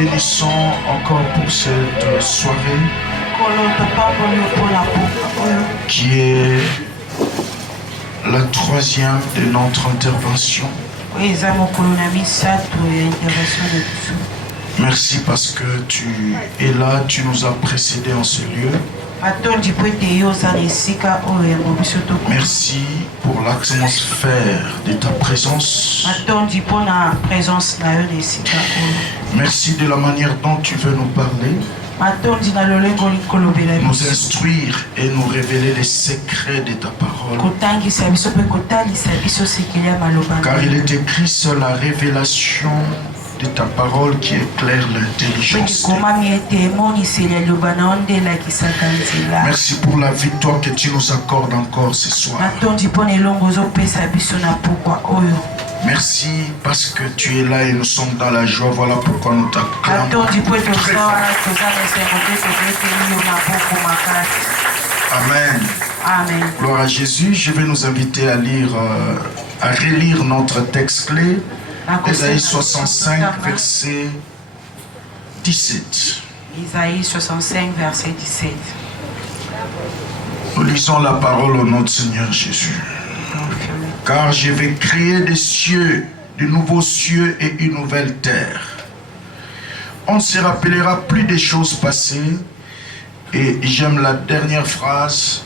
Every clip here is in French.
bénissons encore pour cette soirée qui est la troisième de notre intervention. Merci parce que tu es là, tu nous as précédés en ce lieu. Merci pour l'atmosphère de ta présence. Merci de la manière dont tu veux nous parler, nous instruire et nous révéler les secrets de ta parole. Car il est écrit sur la révélation de ta parole qui éclaire l'intelligence. Merci pour la victoire que tu nous accordes encore ce soir. Merci parce que tu es là et nous sommes dans la joie. Voilà pourquoi nous t'acclamons. Amen. Amen. Gloire à Jésus. Je vais nous inviter à lire, à relire notre texte clé. Isaïe 65, verset 17. Isaïe 65, verset 17. Nous lisons la parole au nom du Seigneur Jésus. Car je vais créer des cieux, de nouveaux cieux et une nouvelle terre. On ne se rappellera plus des choses passées. Et j'aime la dernière phrase.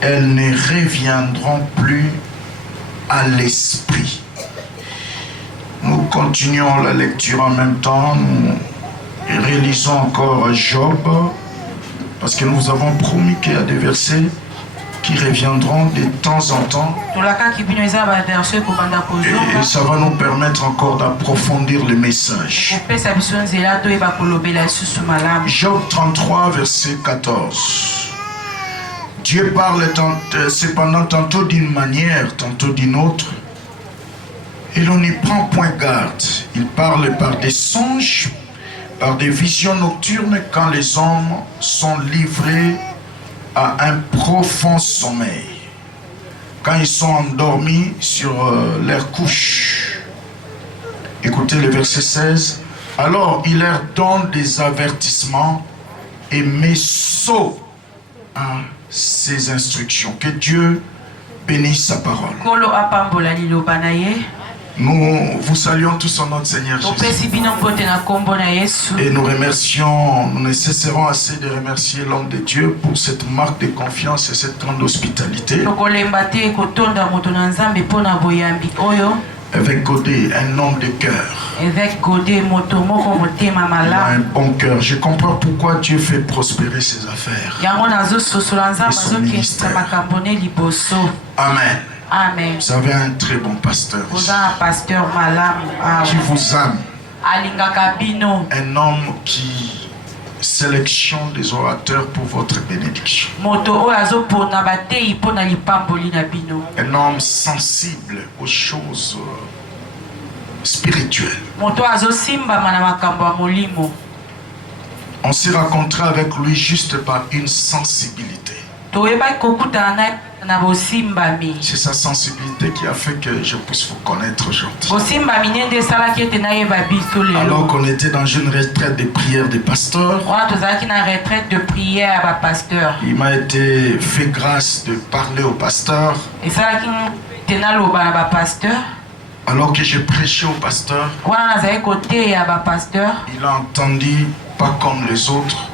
Elles ne reviendront plus à l'esprit. Nous continuons la lecture en même temps. Nous relisons encore Job. Parce que nous avons promis qu'il y a des versets qui reviendront de temps en temps. Et ça va nous permettre encore d'approfondir le message. Job 33, verset 14. Dieu parle cependant tantôt d'une manière, tantôt d'une autre. Et l'on n'y prend point garde. Il parle par des songes, par des visions nocturnes quand les hommes sont livrés à un profond sommeil. Quand ils sont endormis sur leur couche. Écoutez le verset 16. Alors il leur donne des avertissements et met sceau à ses instructions. Que Dieu bénisse sa parole. Nous vous saluons tous en notre Seigneur Jésus. Et nous remercions, nous ne cesserons assez de remercier l'homme de Dieu pour cette marque de confiance et cette grande hospitalité. Avec Godé, un homme de cœur. Un bon cœur. Je comprends pourquoi Dieu fait prospérer ses affaires. Et son ministère. Amen. Amen. Vous avez un très bon pasteur ici, qui vous aime. Un homme qui sélectionne des orateurs pour votre bénédiction. Un homme sensible aux choses spirituelles. On s'est rencontré avec lui juste par une sensibilité. C'est sa sensibilité qui a fait que je puisse vous connaître aujourd'hui. Alors qu'on était dans une retraite de prière des pasteurs, il m'a été fait grâce de parler au pasteur. Alors que j'ai prêché au pasteur, il a entendu pas comme les autres.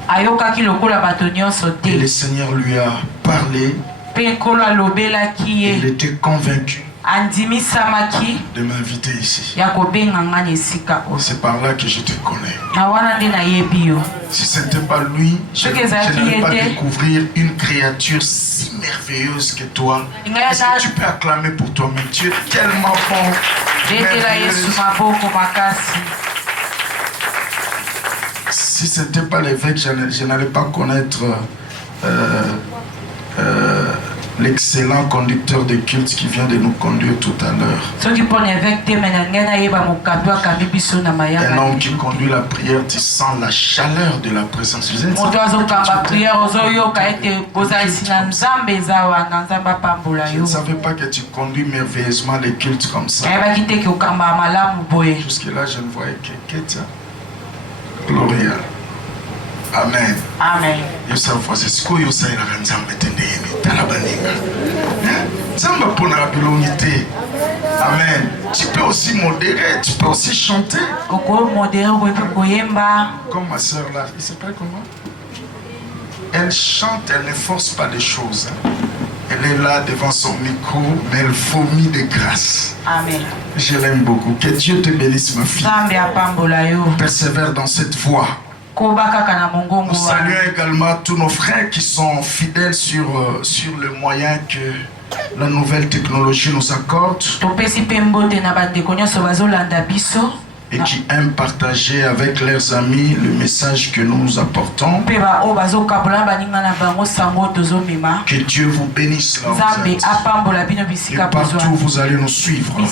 Et le Seigneur lui a parlé. Il était convaincu de m'inviter ici. C'est par là que je te connais. Si ce n'était pas lui, je n'allais pas découvrir une créature si merveilleuse que toi. Est-ce que tu peux acclamer pour toi? Mais tu es tellement bon. Si ce n'était pas l'évêque, je n'allais pas connaître l'excellent conducteur de culte qui vient de nous conduire tout à l'heure. Un homme qui conduit la prière, tu sens la chaleur de la présence. Je ne savais pas que tu conduis merveilleusement les cultes comme ça. Jusque-là, je ne voyais que Ketia. Gloria. Amen. Amen. Amen. Tu peux aussi modérer, tu peux aussi chanter. Comme ma soeur là, il s'appelle comment? Elle chante, elle ne force pas les choses. Elle est là devant son micro, mais elle vomit de grâce. Amen. Je l'aime beaucoup. Que Dieu te bénisse, ma fille. Persévère dans cette voie. Nous saluons également tous nos frères qui sont fidèles sur le moyen que la nouvelle technologie nous accorde et qui aiment partager avec leurs amis le message que nous apportons. Que Dieu vous bénisse là où vous êtes. Et partout vous allez nous suivre. Même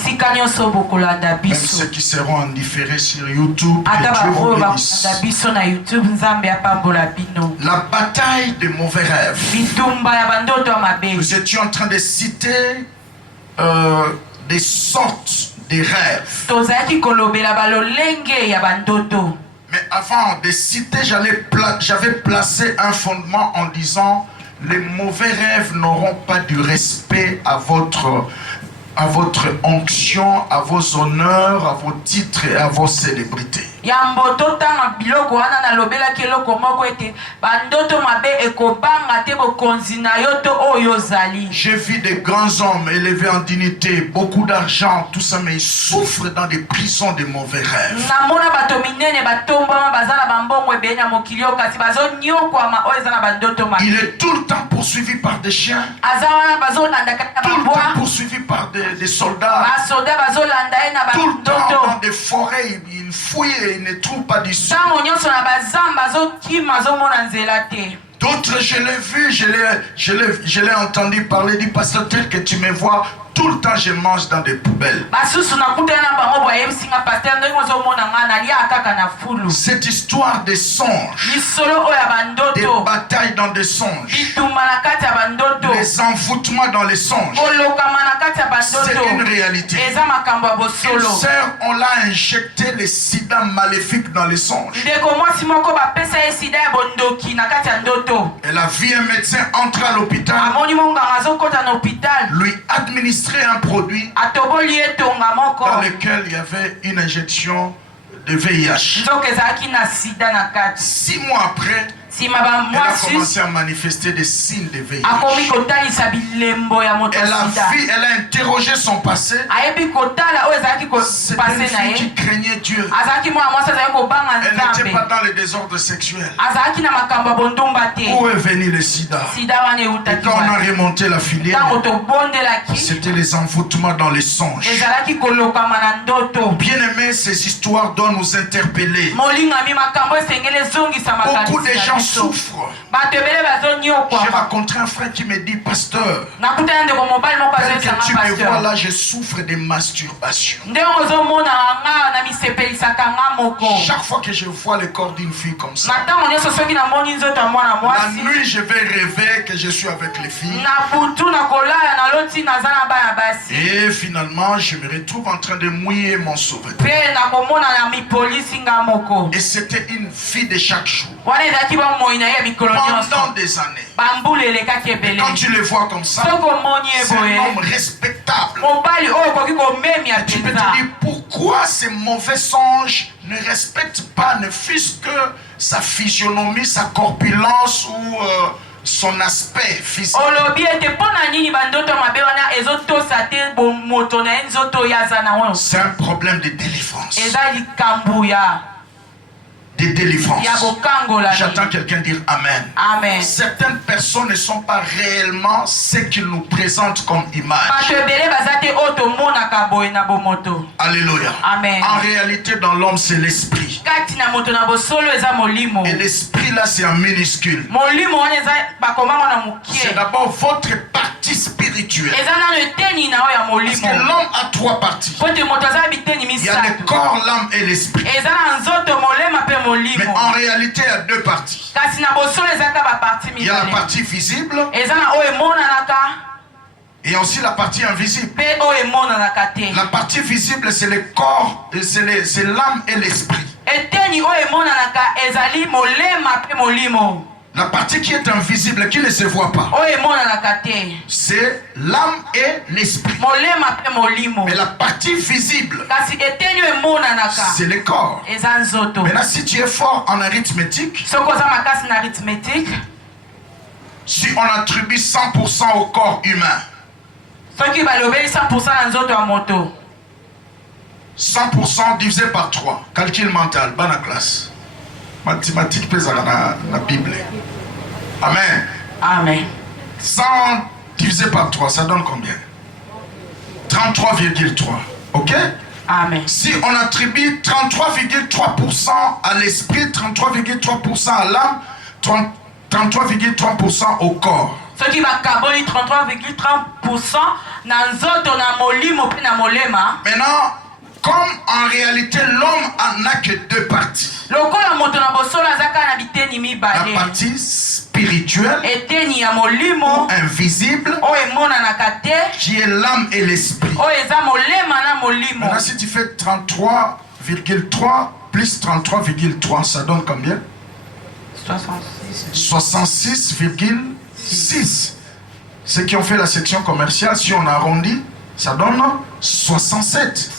ceux qui seront en différé sur YouTube, que Dieu vous bénisse. La bataille des mauvais rêves. Nous étions en train de citer des sortes des rêves. Mais avant de citer, j'avais placé un fondement en disant les mauvais rêves n'auront pas du respect à votre onction, à vos honneurs, à vos titres et à vos célébrités. J'ai vu des grands hommes élevés en dignité, beaucoup d'argent, tout ça, mais ils souffrent dans des prisons de mauvais rêves. Il est tout le temps poursuivi par des chiens, tout le temps poursuivi par des soldats, tout le temps dans des forêts, il fouille et il ne trouve pas d'issue. D'autres, je l'ai vu, je l'ai entendu parler du pasteur tel que tu me vois. Tout le temps, je mange dans des poubelles. Cette histoire des songes, des batailles dans des songes, les envoûtements dans les songes, c'est une réalité. Une sœur, on l'a injecté le sida maléfique dans les songes. Elle a vu un médecin entrer à l'hôpital, lui administrer un produit dans lequel il y avait une injection de VIH. 6 mois après, elle a commencé à manifester des signes de VIH. Elle a interrogé son passé. C'était une fille qui craignait Dieu. Elle n'était pas dans le désordre sexuel. Où est venu le sida? Et quand on a remonté la filière, c'était les envoûtements dans les songes. Bien aimé, ces histoires doivent nous interpeller. Beaucoup de gens souffrent. J'ai rencontré un frère qui me dit, pasteur, tel que tu me vois là, je souffre de masturbation. Chaque fois que je vois le corps d'une fille comme ça, la nuit je vais rêver que je suis avec les filles. Et finalement je me retrouve en train de mouiller mon souvenir. Et c'était une fille de chaque jour. Pendant des années. Et quand tu les vois comme ça, c'est un homme respectable. Et tu peux te dire pourquoi ces mauvais songes ne respectent pas, ne fût-ce que sa physionomie, sa corpulence ou son aspect physique. C'est un problème de délivrance. Des délivrances. J'entends quelqu'un dire Amen. Amen. Certaines personnes ne sont pas réellement ce qu'ils nous présentent comme image. Alléluia. Amen. En réalité, dans l'homme, c'est l'esprit. Et l'esprit là, c'est un minuscule. C'est d'abord votre partie spirituelle. eza na eteni na oyo ya Parce que molimo l'homme a trois parties. po te moto aza biteni Il y a le misato corps, l'âme et l'esprit. eza na nzoto molema mpe Mais molimo en réalité, il y a deux parties. kasi na bosolo ezaka baparti Il y a la mibale partie visible eza na oyo emonanaka et il y a aussi la partie invisible. mpe oyo emonanaka te La partie visible, c'est le corps, c'est l'âme et l'esprit. eteni oyo emonanaka ezali molema mpe molimo La partie qui est invisible, qui ne se voit pas, oyo emonanaka te c'est l'âme et l'esprit. molema mpe molimo Mais la partie visible, kasi eteni oyo emonanaka c'est le corps. eza nzoto Maintenant, si tu es fort en arithmétique, soki oza makasi na arithmétique si on attribue 100% au corps humain, soki balobeli 100% na nzoto ya moto 100% divisé par 3, calcul mental, bonne classe. Mathématiques pèse dans la Bible. Amen. amen 100 divisé par 3, ça donne combien? 33,3. Ok? amen Si on attribue 33,3% à l'esprit, 33,3% à l'âme, 33,3% au corps. soki bakaboli 33,30% na nzoto na molimo mpe na molema Maintenant, comme en réalité l'homme n'a que deux parties. lokola moto na bosolo azaka na biteni La mibale partie spirituelle eteni ya ou molimo invisible, oyo emonanaka te qui est l'âme et l'esprit. oyo eza molema na molimo Maintenant, si tu fais 33,3 plus 33,3, ça donne combien? 66 66,6. Ceux qui ont fait la section commerciale, si on arrondit, ça donne 67.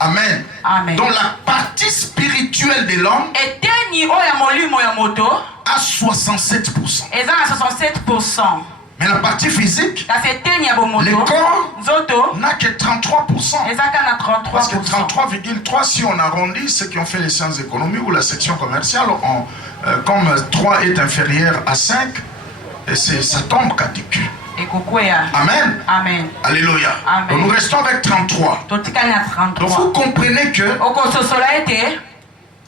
Amen. amen Donc la partie spirituelle de l'homme eteni oyo ya molimo ya moto a 67%. eza na 67%. Mais la partie physique, kasi eteni ya le bomoto corps nzoto n'a que 33%. ezaka na Parce que 33%. 33,3, si on arrondit, ceux qui ont fait les sciences économiques ou la section commerciale, comme 3 est inférieur à 5, et ça tombe caduc. ekokwea Amen. amen Alléluia. Amen. Donc nous restons avec 33. totikali na Donc vous 33 comprenez que okososola ete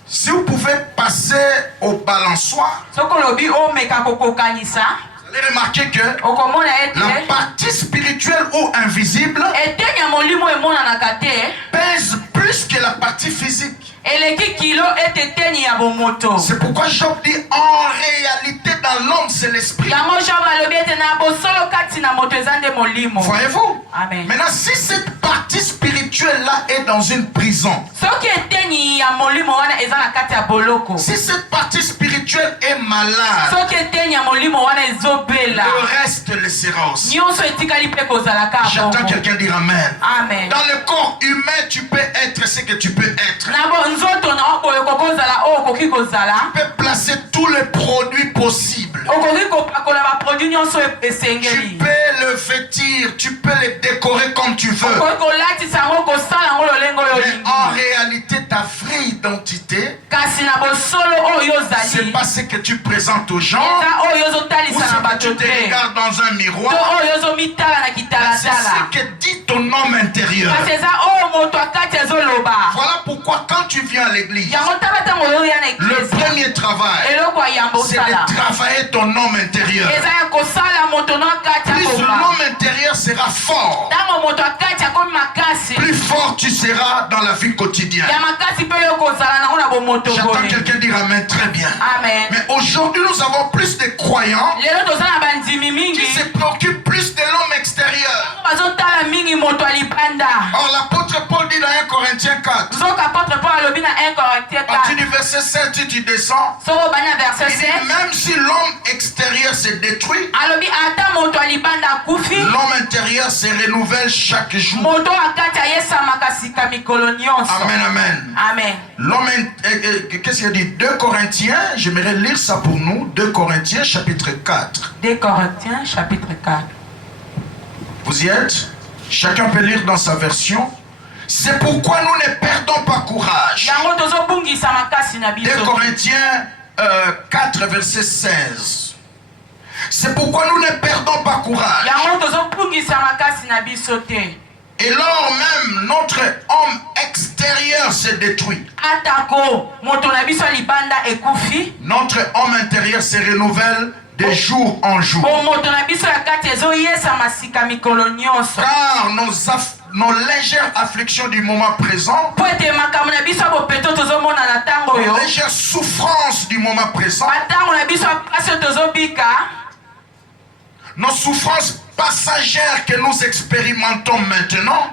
si vous pouvez passer au balançoire, soki olobi omeka kokokanisa vous allez remarquer que okomona la ete partie spirituelle ou invisible eteni ya molimo emonanaka te pèse plus que la partie physique. eleki kilo ete eteni ya bomoto C'est pourquoi Job dit en réalité dans l'homme c'est l'esprit. yango job alobi ete na bosolo kati na moto eza nde molimo Voyez-vous? amen Maintenant, si cette partie spirituelle-là est dans une prison, soki eteni ya molimo wana eza na kati ya boloko si cette partie spirituelle est malade, soki eteni ya molimo wana ezobela le reste le sera aussi. nyonso etikali mpe kozalaka J'entends bongo quelqu'un dire Amen. amen Dans le corps humain, tu peux être ce que tu peux être. na nzoto na oyo kokozala oyo okoki kozala Tu peux placer tous les produits possibles. okoki kopakola baproduit nyonso Tu esengeli peux le vêtir, tu peux le décorer comme tu veux. okoki kolatisa yango kosala yango lolenge oyo Mais en olingi réalité, ta vraie identité, kasi na bosolo oyo c'est ozali pas ce que tu présentes aux gens eza oyo ou ozotalisa na ce que bato tu te te regardes dans un to miroir. oyo ozomitala na C'est kitalatala ce que dit ton homme intérieur. kasi eza oyo moto akati ezoloba Voilà pourquoi quand tu viens à l'église, yango tala ntango oyoya na le eklesi premier travail, eloko ya yamba c'est osala de travailler ton homme intérieur. eza ya kosala moto no akati Plus akoba l'homme intérieur sera fort, ntango moto akati akomi makasi plus fort tu seras dans la vie quotidienne. ya makasi mpe yo kozala nango na bomoto J'entends boye quelqu'un dire Amen, très bien. amen Mais aujourd'hui, nous avons plus de croyants lelo toza na bandimi qui mingi se préoccupent plus de l'homme extérieur. bazotala mingi moto ya libanda Or, l'apôtre Paul dit dans 1 Corinthiens 4, soki apôtre paul alobi na 1 Corinthiens à partir 4 du verset 7, tu descends. soki obani na verset Il dit, 7 même si l'homme extérieur se détruit, alobi ata moto ya libanda akufi l'homme intérieur se renouvelle chaque jour. moto akati ayesamaka sika mikolo nyonso Amen, amen. amen L'homme, qu'est-ce qu'il a dit? 2 Corinthiens, j'aimerais lire ça pour nous. 2 Corinthiens, chapitre 4. 2 Corinthiens chapitre 4 Vous y êtes? Chacun peut lire dans sa version. C'est pourquoi nous ne perdons pas courage. yango tozobungisa makasi na 2 biso Corinthiens 4, verset 16. C'est pourquoi nous ne perdons pas courage. yango tozobungisa makasi na biso te Et lors même, notre homme extérieur se détruit. atako moto na biso ya libanda ekufi Notre homme intérieur se renouvelle de jour en jour. Car nos légères afflictions du moment présent, nos légères souffrances du moment présent, nos souffrances passagères que nous expérimentons maintenant,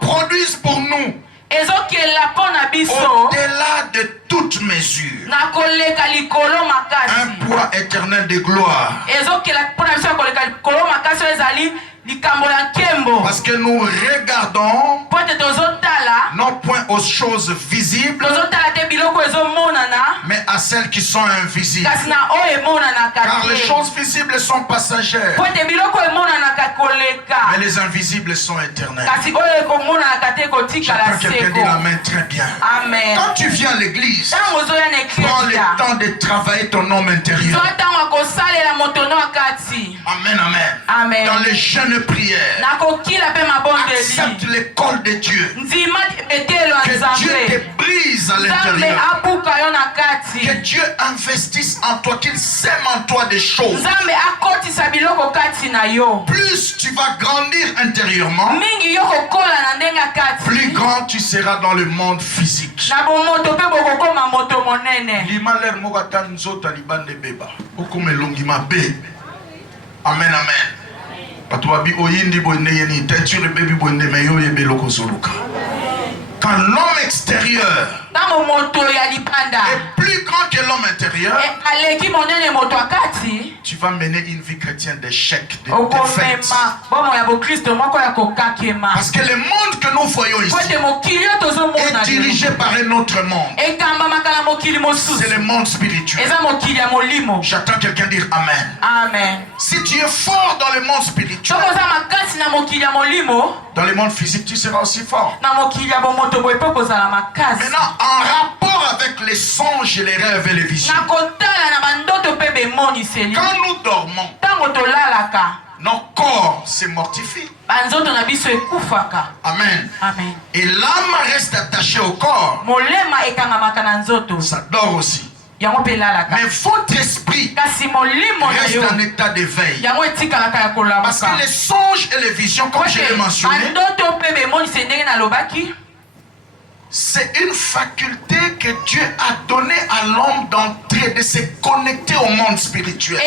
produisent pour nous, au-delà de toute mesure, un poids éternel de gloire. Parce que nous regardons non point aux choses visibles, mais à celles qui sont invisibles. Car les choses visibles sont passagères, mais les invisibles sont éternels. J'entends quelqu'un dire amen très bien. Amen. Quand tu viens à l'église, prends le temps de travailler ton homme intérieur. Amen, amen. Amen. Dans les jeûnes prières, accepte l'école de Dieu. Que Dieu te brise à l'intérieur. Que Dieu investisse en toi, qu'il sème en toi des choses. Plus tu vas grandir intérieurement, plus grand tu seras dans le monde physique. Amen, amen. Quand l'homme extérieur est plus grand que l'homme intérieur, tu vas mener une vie chrétienne d'échec, de défaite. Parce que le monde que nous voyons ici est dirigé par un autre monde. C'est le monde spirituel. J'attends quelqu'un dire Amen. Amen. Si tu es fort dans le monde spirituel, dans le monde physique, tu seras aussi fort. Maintenant, en rapport avec les songes et les rêves et les visions, quand nous dormons, nos corps se mortifient. Amen. Amen. Et l'âme reste attachée au corps. Ça dort aussi. Mais votre esprit reste en état d'éveil. Parce que les songes et les visions, comme je l'ai mentionné, c'est une faculté que Dieu a donnée à l'homme d'entrer, de se connecter au monde spirituel.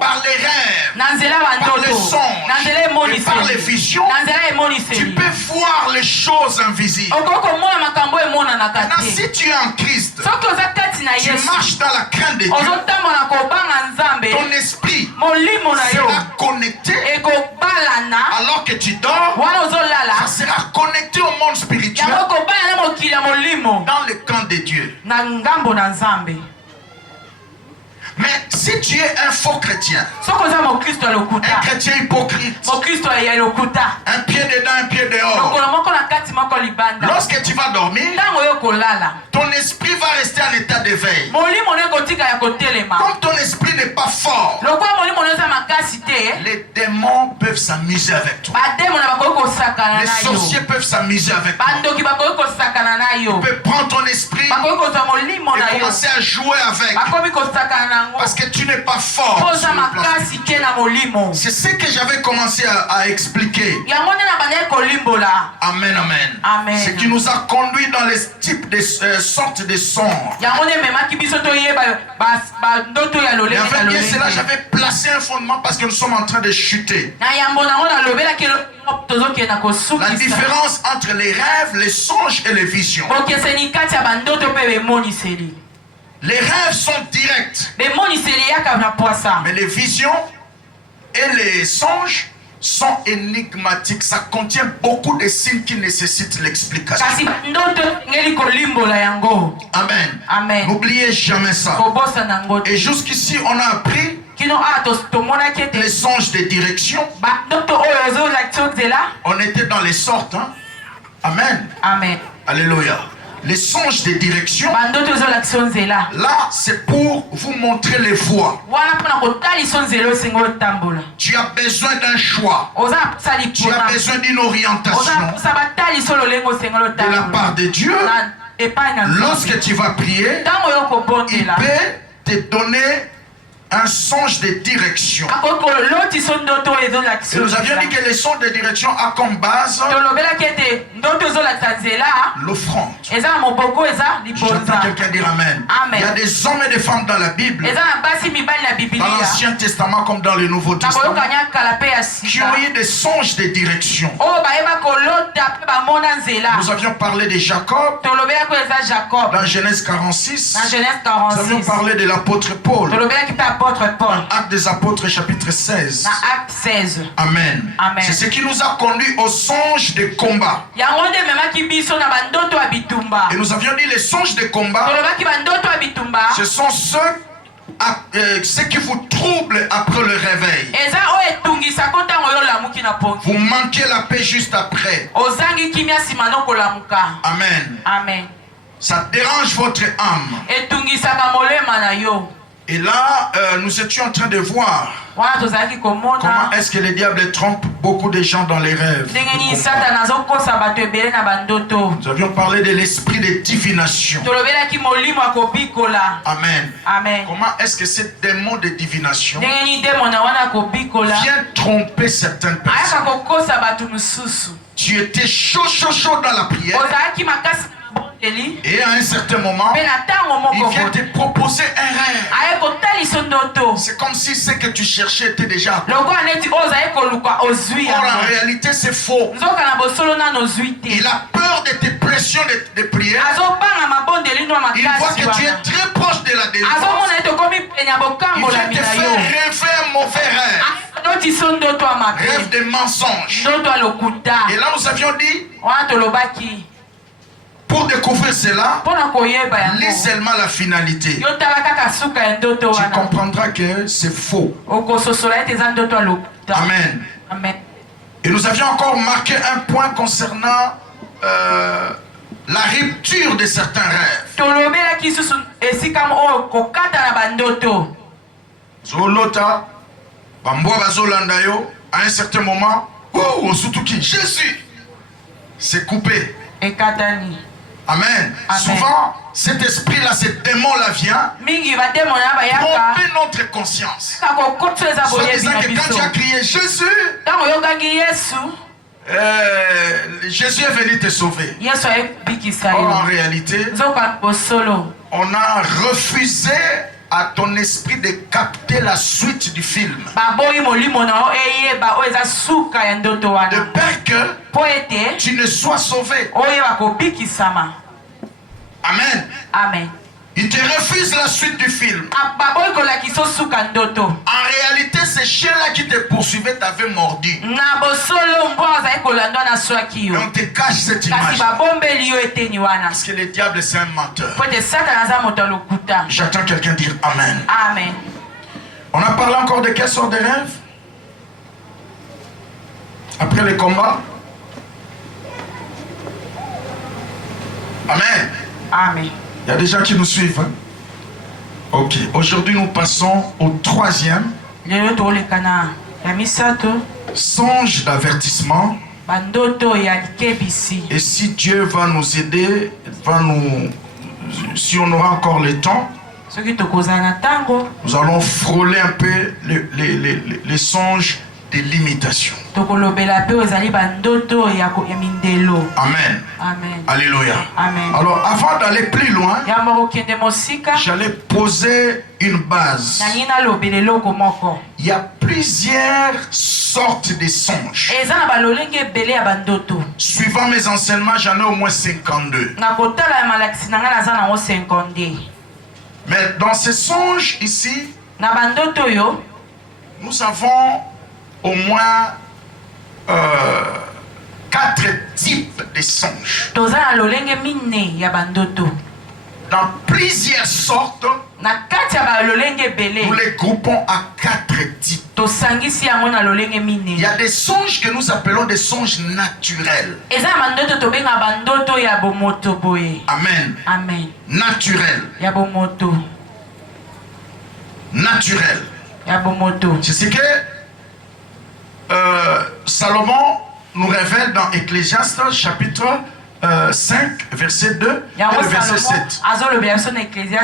Par les rêves, par les songes, et par les visions, tu peux voir les choses invisibles. Maintenant, si tu es en Christ, tu marches dans la crainte de Dieu, ton esprit sera connecté alors que tu dors. Ça sera connecté au monde spirituel dans le camp de Dieu. Mais si tu es un faux chrétien, un chrétien hypocrite, un pied dedans, un pied dehors, lorsque tu vas dormir, ton esprit va rester en état d'éveil. Comme ton esprit n'est pas fort, les démons peuvent s'amuser avec toi. Les sorciers peuvent s'amuser avec toi. Tu peux prendre ton esprit et commencer à jouer avec. Parce que tu n'es pas fort sur le plan spirituel. C'est ce que j'avais commencé à expliquer. Amen, amen. Ce qui nous a conduit dans les types de sortes de songes. Et avec bien cela, j'avais placé un fondement parce que nous sommes en train de chuter. La différence entre les rêves, les songes et les visions. Les rêves sont directs, mais les visions et les songes sont énigmatiques. Ça contient beaucoup de signes qui nécessitent l'explication. Amen. Amen. N'oubliez jamais ça. Et jusqu'ici, on a appris les songes de direction. On était dans les sortes. Hein? Amen. Amen. Alléluia. Les songes de direction, là c'est pour vous montrer les voies. Tu as besoin d'un choix. Tu as besoin d'une orientation de la part de Dieu Lorsque tu vas prier, il peut te donner un songe de direction. Et nous avions dit que le songe de direction a comme base l'offrande. J'entends quelqu'un dire Amen. Il y a des hommes et des femmes dans la Bible, dans l'Ancien Testament comme dans le Nouveau Testament, qui ont eu des songes de direction. Nous avions parlé de Jacob dans Genèse 46. Nous avions parlé de l'apôtre Paul dans Actes des Apôtres chapitre 16. Amen. C'est ce qui nous a conduit au songe de combat. Et nous avions dit les songes de combat, ce sont ceux qui vous troublent après le réveil. Vous manquez la paix juste après. Amen. Ça dérange votre âme. Et là, nous étions en train de voir comment est-ce que le diable trompe beaucoup de gens dans les rêves. Nous avions parlé de l'esprit de divination. Amen. Comment est-ce que ce démon de divination vient tromper certaines personnes. Tu étais chaud dans la prière. Et à un certain moment, il vient te proposer un rêve. C'est comme si ce que tu cherchais était déjà. Or, en réalité, c'est faux. Il a peur de tes pressions de prière. Il voit que tu es très proche de la délivrance. Il vient te faire rêver un mauvais rêve. Rêve de mensonge. Et là, nous avions dit, pour découvrir cela, lis seulement la finalité. Tu comprendras que c'est faux. Amen. Et nous avions encore marqué un point concernant la rupture de certains rêves. Zolota, Bamboa Bazolanda yo, à un certain moment, oh, Sutuki, Jésus, c'est coupé. Amen. Souvent, cet esprit-là, ce démon-là vient tromper notre conscience. Soit disant que quand tu as crié Jésus, Jésus est venu te sauver. Or, en réalité, on a refusé à ton esprit de capter la suite du film. De peur que tu ne sois sauvé. Amen. Il te refuse la suite du film. En réalité, ces chiens-là qui te poursuivaient t'avaient mordu. Et on te cache cette image. Parce que le diable, c'est un menteur. J'attends quelqu'un dire Amen. On a parlé encore de quelle sorte de rêve? Après le combat? Amen. Il y a des gens qui nous suivent. Hein? Ok. Aujourd'hui, nous passons au troisième. Songe d'avertissement. Et si Dieu va nous aider, si on aura encore le temps, nous allons frôler un peu les songes de l'imitation. Amen. Alléluia. Alors, avant d'aller plus loin, j'allais poser une base. Il y a plusieurs sortes de songes. Suivant mes enseignements, j'en ai au moins 52. Mais dans ces songes ici, nous avons au moins 4 types de songes. Dans plusieurs sortes, nous les groupons à 4 types. Il y a des songes que nous appelons des songes naturels. Amen. Naturel. C'est ce que Salomon nous révèle dans Ecclésiaste chapitre 5, verset 2 et le verset 7.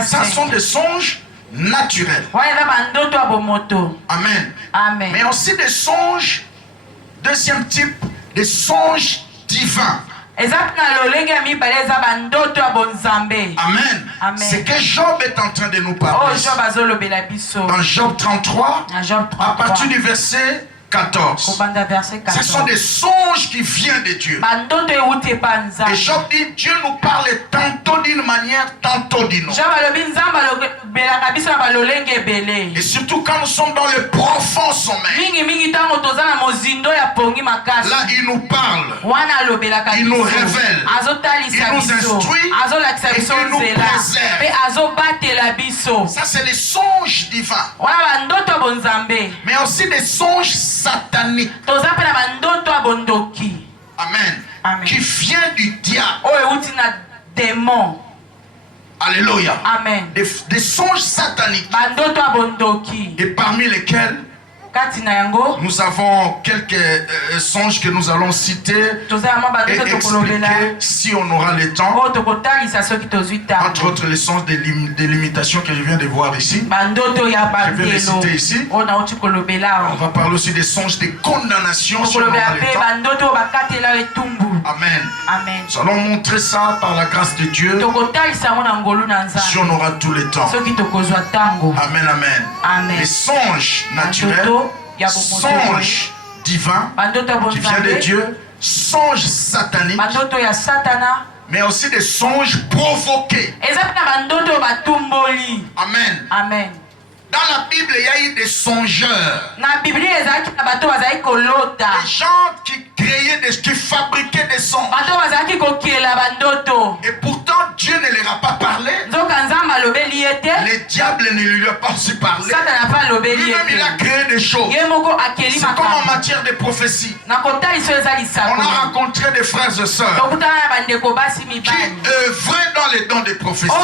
Ça sont des songes naturels. Amen. Amen. Mais aussi des songes, deuxième type, des songes divins. Amen. Amen. C'est que Job est en train de nous parler. Dans Job 33, à partir du verset 14. Ce sont des songes qui viennent de Dieu. Et Job dit, Dieu nous parle tantôt d'une manière, tantôt d'une autre. Et surtout quand nous sommes dans le profond sommeil. Là, il nous parle. Il nous révèle. Il nous instruit. Et il nous préserve. Ça, c'est les songes divins. Mais aussi des songes satanique. Amen. Amen. Qui vient du diable. Démon. Alléluia. Amen. Des songes sataniques. Et parmi lesquels nous avons quelques songes que nous allons citer et expliquer si on aura le temps. Entre autres, les songes des limitations que je viens de voir ici. Je vais les citer ici. On va parler aussi des songes de condamnation si on aura le temps. Amen. Amen. Nous allons montrer ça par la grâce de Dieu si on aura tout le temps. Amen, amen. Amen. Les songes naturels, songes divins qui viennent de Dieu, songes sataniques, mais aussi des songes provoqués. Amen. Amen. Dans la Bible, il y a eu des songeurs. Des gens qui créaient, qui fabriquaient des songes. Et pourtant, Dieu ne leur a pas parlé. Le diable ne lui a pas aussi parlé. Lui-même, il a créé des choses. C'est comme en matière de prophétie. On a rencontré des frères et sœurs qui œuvraient dans les dons de prophétie.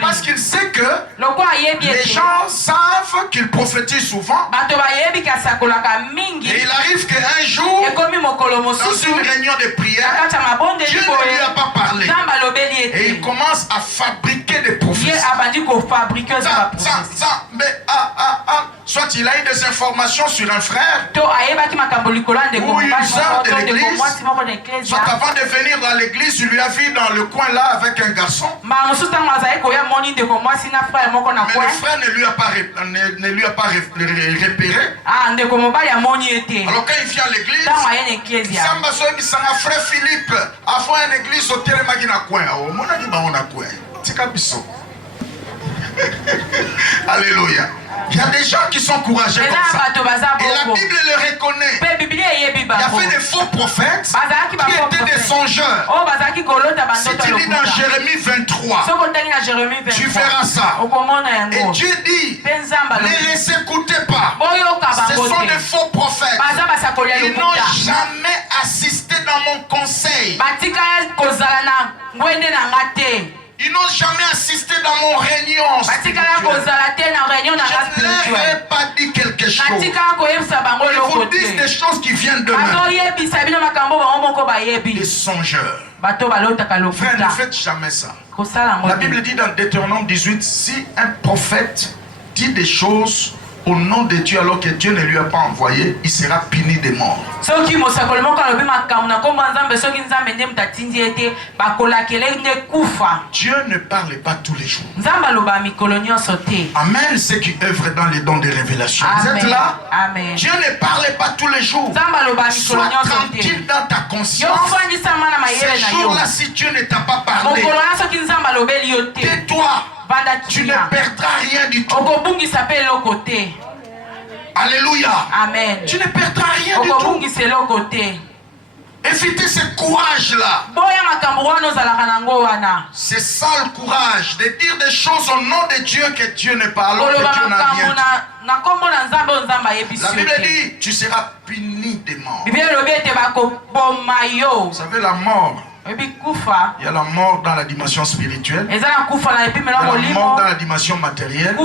Parce qu'il sait que les gens savent qu'ils prophétisent souvent. Et il arrive qu'un jour, dans une réunion de prière, Dieu ne lui a pas parlé. Et il commence à fabriquer des prophéties. Soit il a eu des informations sur un frère ou une sœur de l'église. Soit avant de venir dans l'église, il lui a vu dans le coin là avec un garçon. Mais le frère ne lui a pas repéré. Alors quand il vient à l'église, il dit frère Philippe, avant une église au Télémagina coin. Alléluia. Il y a des gens qui sont courageux comme ça. Et la Bible le reconnaît. Il y avait des faux prophètes qui étaient des songeurs. Si tu lis dans Jérémie 23, tu verras ça. Et Dieu dit, ne les écoutez pas. Ce sont des faux prophètes. Ils n'ont jamais assisté dans mon conseil. Ils n'ont jamais assisté dans mon réunion. Je ne leur ai pas dit quelque chose. Ils vous disent des choses qui viennent de même. Des songeurs. Frère, ne faites jamais ça. La Bible dit dans Deutéronome 18, si un prophète dit des choses au nom de Dieu alors que Dieu ne lui a pas envoyé, il sera puni de mort. Dieu ne parle pas tous les jours. Amen, ceux qui œuvrent dans les dons de révélation. Vous êtes là? Amen. Dieu ne parle pas tous les jours. Sois tranquille dans ta conscience. Ces jours-là, si Dieu ne t'a pas parlé, tais-toi. Tu ne perdras rien du tout. Alléluia. Amen. Tu ne perdras rien du tout. Évitez ce courage-là. C'est ça le courage de dire des choses au nom de Dieu que Dieu ne parle pas, que Dieu n'a rien dit. La Bible dit, tu seras puni de mort. Vous savez, la mort. Il y a la mort dans la dimension spirituelle. Il y a la mort dans la dimension matérielle.